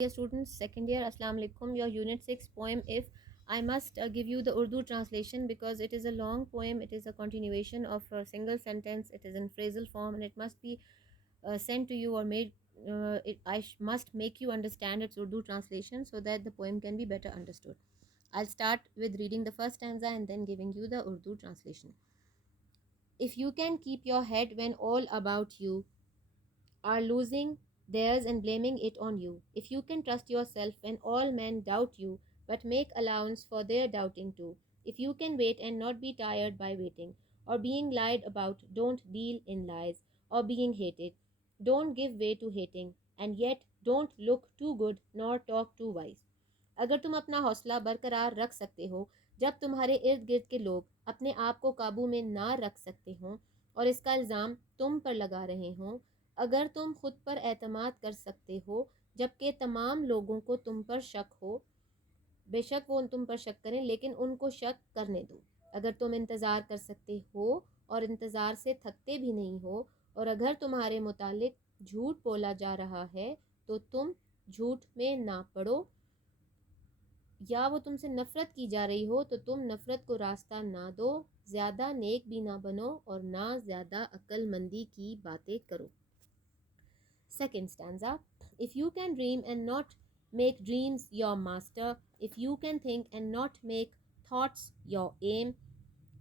Dear students, second year, Assalamu alaikum. Your unit 6 poem If. I must give you the Urdu translation because it is a long poem. It is a continuation of a single sentence. It is in phrasal form and it must be sent to you or made. Must make you understand its Urdu translation so that the poem can be better understood. I'll start with reading the first stanza and then giving you the Urdu translation. If you can keep your head when all about you are losing theirs and blaming it on you. If you can trust yourself when all men doubt you, but make allowance for their doubting too. If you can wait and not be tired by waiting, or being lied about, don't deal in lies, or being hated, don't give way to hating, and yet don't look too good nor talk too wise. अगर तुम अपना हौसला बरकरार रख सकते हो जब तुम्हारे इर्द गिर्द के लोग अपने आप को काबू में ना रख सकते हों और इसका इल्ज़ाम तुम पर लगा रहे हों, अगर तुम खुद पर एतमाद कर सकते हो जबकि तमाम लोगों को तुम पर शक हो, बेशक वो तुम पर शक करें लेकिन उनको शक करने दो। अगर तुम इंतज़ार कर सकते हो और इंतज़ार से थकते भी नहीं हो, और अगर तुम्हारे मुतालिक झूठ बोला जा रहा है तो तुम झूठ में ना पड़ो, या वो तुमसे नफ़रत की जा रही हो तो तुम नफ़रत को रास्ता ना दो, ज़्यादा नेक भी ना बनो और ना ज़्यादा अक्लमंदी की बातें करो। Second stanza. If you can dream and not make dreams your master, if you can think and not make thoughts your aim,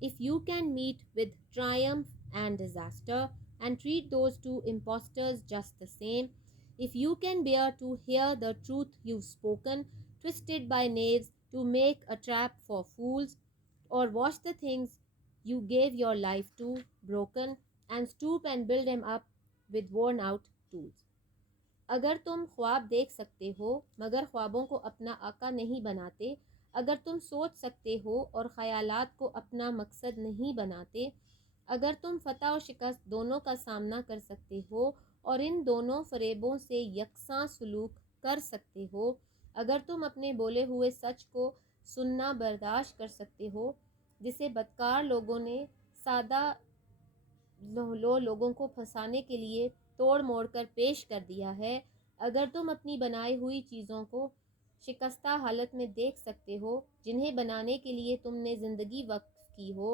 if you can meet with triumph and disaster and treat those two impostors just the same, if you can bear to hear the truth you've spoken, twisted by knaves to make a trap for fools, or watch the things you gave your life to broken and stoop and build them up with worn out tools. अगर तुम ख्वाब देख सकते हो मगर ख्वाबों को अपना आका नहीं बनाते, अगर तुम सोच सकते हो और ख़यालात को अपना मकसद नहीं बनाते, अगर तुम फ़तह और शिकस्त दोनों का सामना कर सकते हो और इन दोनों फ़रेबों से यकसां सलूक कर सकते हो, अगर तुम अपने बोले हुए सच को सुनना बर्दाश्त कर सकते हो जिसे बदकार लोगों ने सादा लोगों को फंसाने के लिए तोड़ मोड़ कर पेश कर दिया है, अगर तुम अपनी बनाई हुई चीज़ों को शिकस्ता हालत में देख सकते हो जिन्हें बनाने के लिए तुमने ज़िंदगी वक्फ की हो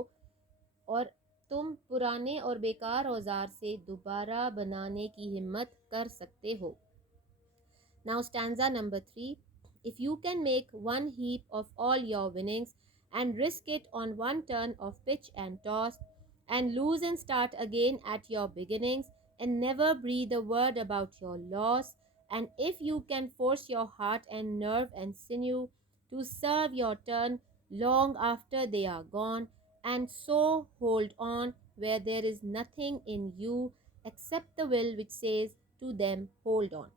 और तुम पुराने और बेकार औजार से दोबारा बनाने की हिम्मत कर सकते हो। Now stanza number 3. If you can make one heap of all your winnings and risk it on one turn of pitch and toss, and lose and start again at your beginnings, and never breathe a word about your loss, and if you can force your heart and nerve and sinew to serve your turn long after they are gone, and so hold on where there is nothing in you except the will which says to them, hold on.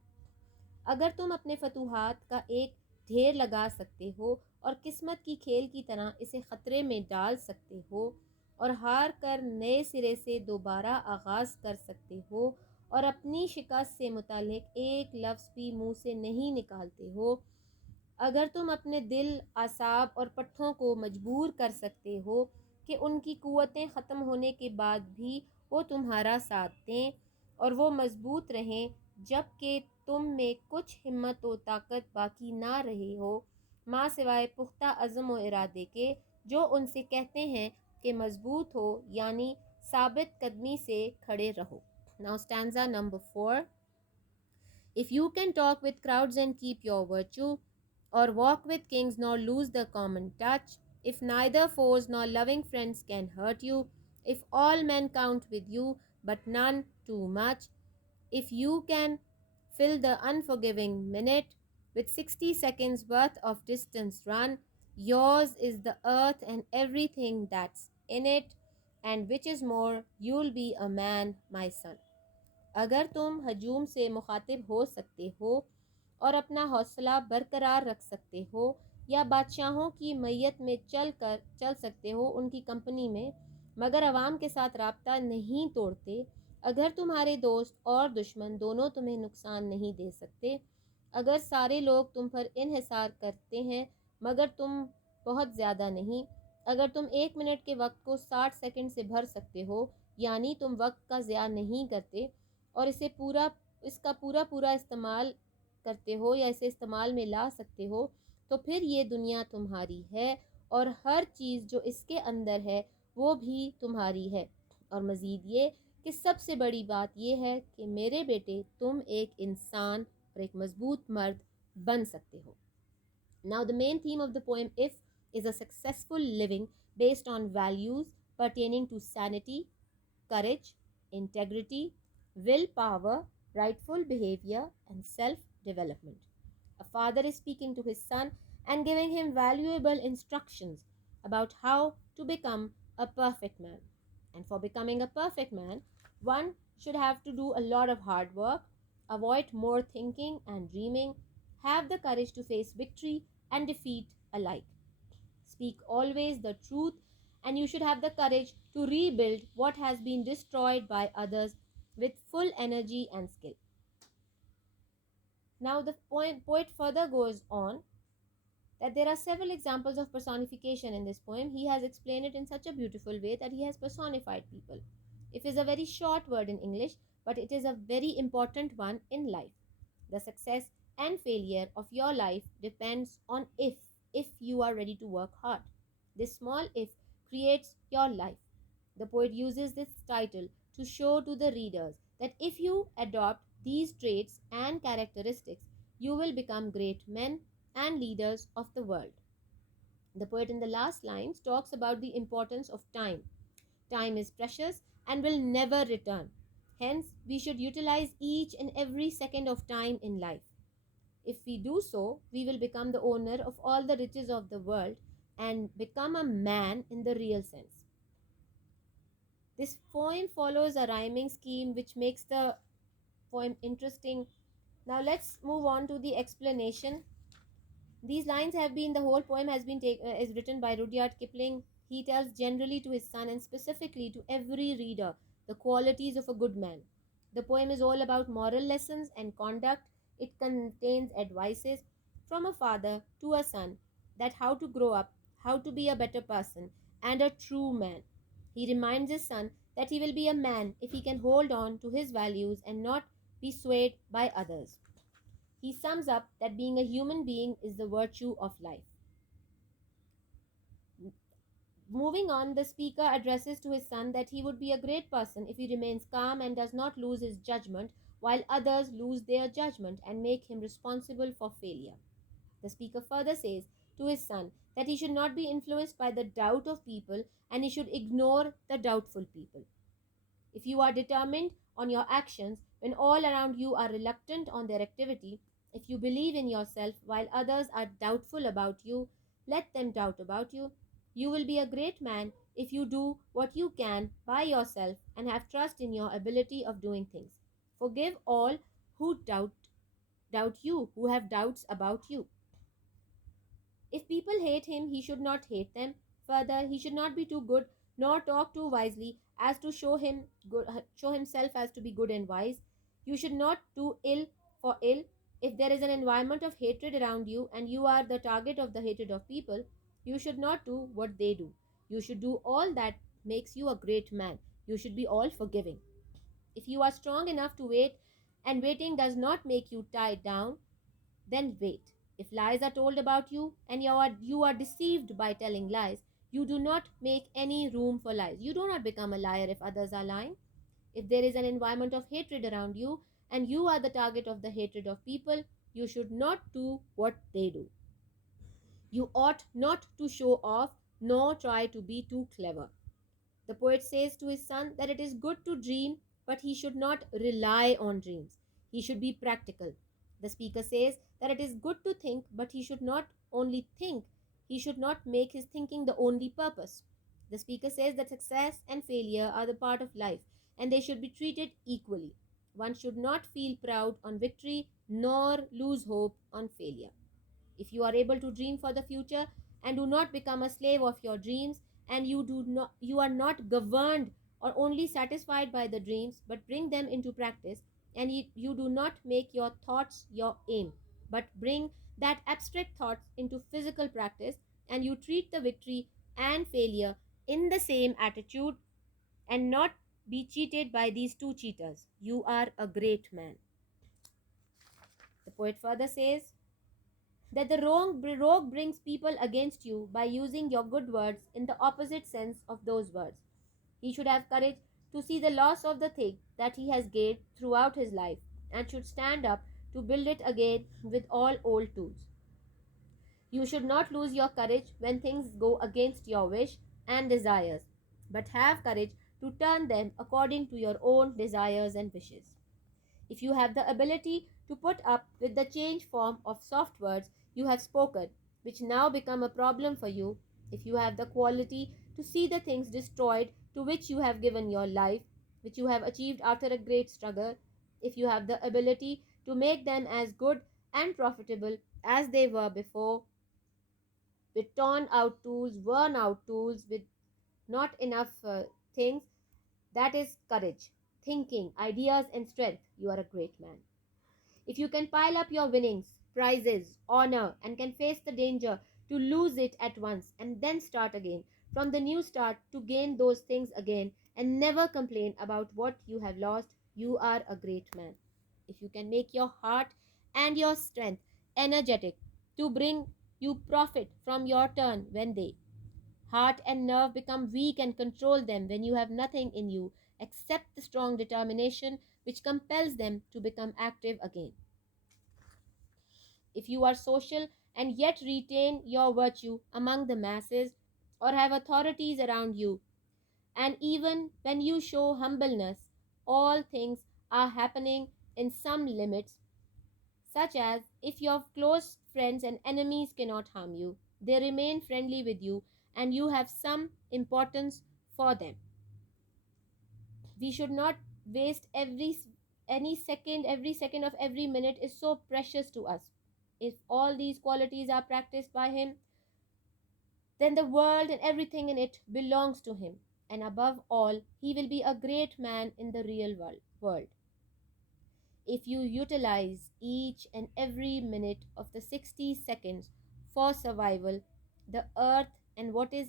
अगर तुम अपने फतूहात का एक ढेर लगा सकते हो और किस्मत की खेल की तरह इसे ख़तरे में डाल सकते हो और हार कर नए सिरे से दोबारा आगाज़ कर सकते हो और अपनी शिकस्त से मुतालिक एक लफ्ज़ भी मुंह से नहीं निकालते हो, अगर तुम अपने दिल, आसाब और पट्ठों को मजबूर कर सकते हो कि उनकी कुव्वतें ख़त्म होने के बाद भी वो तुम्हारा साथ दें और वो मजबूत रहें जबकि तुम में कुछ हिम्मत व ताकत बाकी ना रही हो माँ सिवाय पुख्ता अज़्म व इरादे के, जो उनसे कहते हैं कि मजबूत हो यानी साबित कदमी से खड़े रहो। Now stanza number 4. If you can talk with crowds and keep your virtue, or walk with kings nor lose the common touch, if neither foes nor loving friends can hurt you, if all men count with you but none too much, if you can fill the unforgiving minute with 60 seconds worth of distance run, yours is the earth and everything that's in it, and which is more, you'll be a man, my son. अगर तुम हजूम से मुखातिब हो सकते हो और अपना हौसला बरकरार रख सकते हो या बादशाहों की मैयत में चल सकते हो उनकी कंपनी में, मगर अवाम के साथ राब्ता नहीं तोड़ते, अगर तुम्हारे दोस्त और दुश्मन दोनों तुम्हें नुकसान नहीं दे सकते, अगर सारे लोग तुम पर इन्हिसार करते हैं मगर तुम बहुत ज़्यादा नहीं, अगर तुम 1 मिनट के वक्त को 60 सेकंड से भर सकते हो यानी तुम वक्त का ज़िया नहीं करते और इसका पूरा पूरा इस्तेमाल करते हो या इसे इस्तेमाल में ला सकते हो, तो फिर ये दुनिया तुम्हारी है और हर चीज़ जो इसके अंदर है वो भी तुम्हारी है। और मज़ीद ये कि सबसे बड़ी बात ये है कि मेरे बेटे, तुम एक इंसान और एक मजबूत मर्द बन सकते हो। Now, the main theme of the poem If is a successful living based on values pertaining to sanity, courage, integrity, willpower, rightful behavior, and self development. A father is speaking to his son and giving him valuable instructions about how to become a perfect man. And for becoming a perfect man, one should have to do a lot of hard work, avoid more thinking and dreaming, have the courage to face victory and defeat alike. Speak always the truth, and you should have the courage to rebuild what has been destroyed by others with full energy and skill. Now, the poet further goes on that there are several examples of personification in this poem. He has explained it in such a beautiful way that he has personified people. If is a very short word in English, but it is a very important one in life. The success and failure of your life depends on if you are ready to work hard. This small if creates your life. The poet uses this title to show to the readers that if you adopt these traits and characteristics, you will become great men and leaders of the world. The poet in the last lines talks about the importance of time. Time is precious and will never return. Hence, we should utilize each and every second of time in life. If we do so, we will become the owner of all the riches of the world and become a man in the real sense. This poem follows a rhyming scheme which makes the poem interesting. Now let's move on to the explanation. These lines have been, the whole poem has been is written by Rudyard Kipling. He tells generally to his son and specifically to every reader the qualities of a good man. The poem is all about moral lessons and conduct. It contains advices from a father to a son that how to grow up, how to be a better person and a true man. He reminds his son that he will be a man if he can hold on to his values and not be swayed by others. He sums up that being a human being is the virtue of life. Moving on, the speaker addresses to his son that he would be a great person if he remains calm and does not lose his judgment, while others lose their judgment and make him responsible for failure. The speaker further says to his son that he should not be influenced by the doubt of people and he should ignore the doubtful people. If you are determined on your actions when all around you are reluctant on their activity, if you believe in yourself while others are doubtful about you, let them doubt about you. You will be a great man if you do what you can by yourself and have trust in your ability of doing things. Forgive all who doubt you, who have doubts about you. If people hate him, he should not hate them. Further, he should not be too good nor talk too wisely as to show himself as to be good and wise. You should not do ill for ill. If there is an environment of hatred around you and you are the target of the hatred of people, you should not do what they do. You should do all that makes you a great man. You should be all forgiving. If you are strong enough to wait and waiting does not make you tied down, then wait. If lies are told about you and you are deceived by telling lies, you do not make any room for lies. You do not become a liar if others are lying. If there is an environment of hatred around you and you are the target of the hatred of people, you should not do what they do. You ought not to show off nor try to be too clever. The poet says to his son that it is good to dream, but he should not rely on dreams. He should be practical. The speaker says that it is good to think, but he should not only think, he should not make his thinking the only purpose. The speaker says that success and failure are the part of life and they should be treated equally. One should not feel proud on victory nor lose hope on failure. If you are able to dream for the future and do not become a slave of your dreams, and you are not governed or only satisfied by the dreams but bring them into practice, and you do not make your thoughts your aim but bring that abstract thoughts into physical practice, and you treat the victory and failure in the same attitude and not be cheated by these two cheaters, you are a great man. The poet further says that the rogue brings people against you by using your good words in the opposite sense of those words. He should have courage to see the loss of the thing that he has gained throughout his life and should stand up to build it again with all old tools. You should not lose your courage when things go against your wish and desires, but have courage to turn them according to your own desires and wishes. If you have the ability to put up with the change form of soft words you have spoken, which now become a problem for you, if you have the quality to see the things destroyed to which you have given your life, which you have achieved after a great struggle, if you have the ability to make them as good and profitable as they were before, with torn out tools, worn out tools, with not enough things, that is courage, thinking, ideas, and strength. You are a great man. If you can pile up your winnings, prizes, honor, and can face the danger to lose it at once and then start again, from the new start to gain those things again and never complain about what you have lost, you are a great man. If you can make your heart and your strength energetic to bring you profit from your turn when they heart and nerve become weak and control them when you have nothing in you except the strong determination which compels them to become active again. If you are social and yet retain your virtue among the masses or have authorities around you, and even when you show humbleness, all things are happening in some limits, such as if your close friends and enemies cannot harm you, they remain friendly with you and you have some importance for them. We should not waste every second of every minute is so precious to us. If all these qualities are practiced by him, then the world and everything in it belongs to him, and above all he will be a great man in the real world. If you utilize each and every minute of the 60 seconds for survival, the earth and what is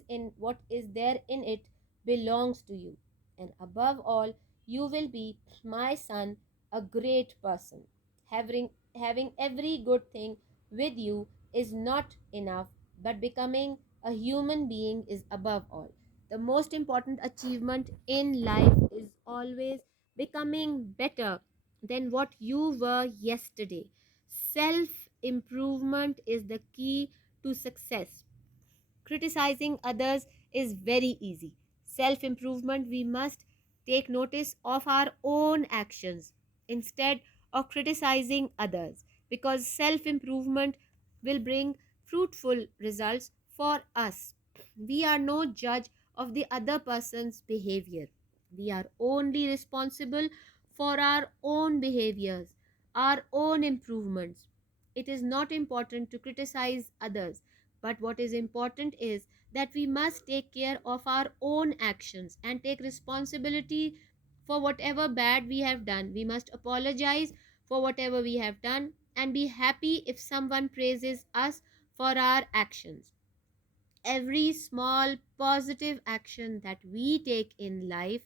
there in it belongs to you. And above all, you will be, my son, a great person. Having every good thing with you is not enough, but becoming a human being is above all. The most important achievement in life is always becoming better than what you were yesterday. Self improvement is the key to success. Criticizing others is very easy. Self improvement, we must take notice of our own actions instead of criticizing others, because self improvement will bring fruitful results for us. We are no judge of the other person's behavior. We are only responsible for our own behaviors, our own improvements. It is not important to criticize others, but what is important is that we must take care of our own actions and take responsibility for whatever bad we have done. We must apologize for whatever we have done and be happy if someone praises us for our actions. Every small positive action that we take in life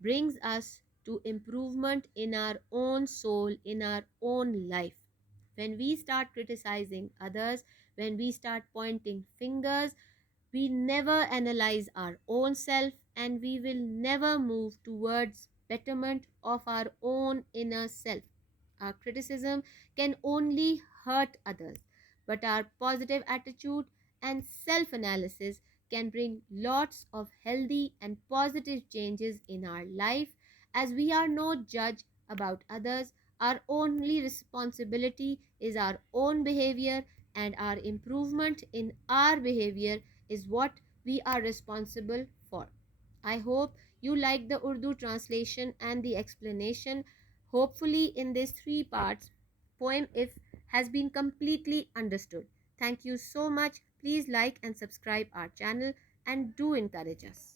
brings us to improvement in our own soul, in our own life. When we start criticizing others, when we start pointing fingers, we never analyze our own self and we will never move towards betterment of our own inner self. Our criticism can only hurt others, but our positive attitude and self analysis can bring lots of healthy and positive changes in our life. As we are no judge about others, our only responsibility is our own behavior, and our improvement in our behavior is what we are responsible for. I hope you like the Urdu translation and the explanation. Hopefully, in these three parts, poem if has been completely understood. Thank you so much. Please like and subscribe our channel and do encourage us.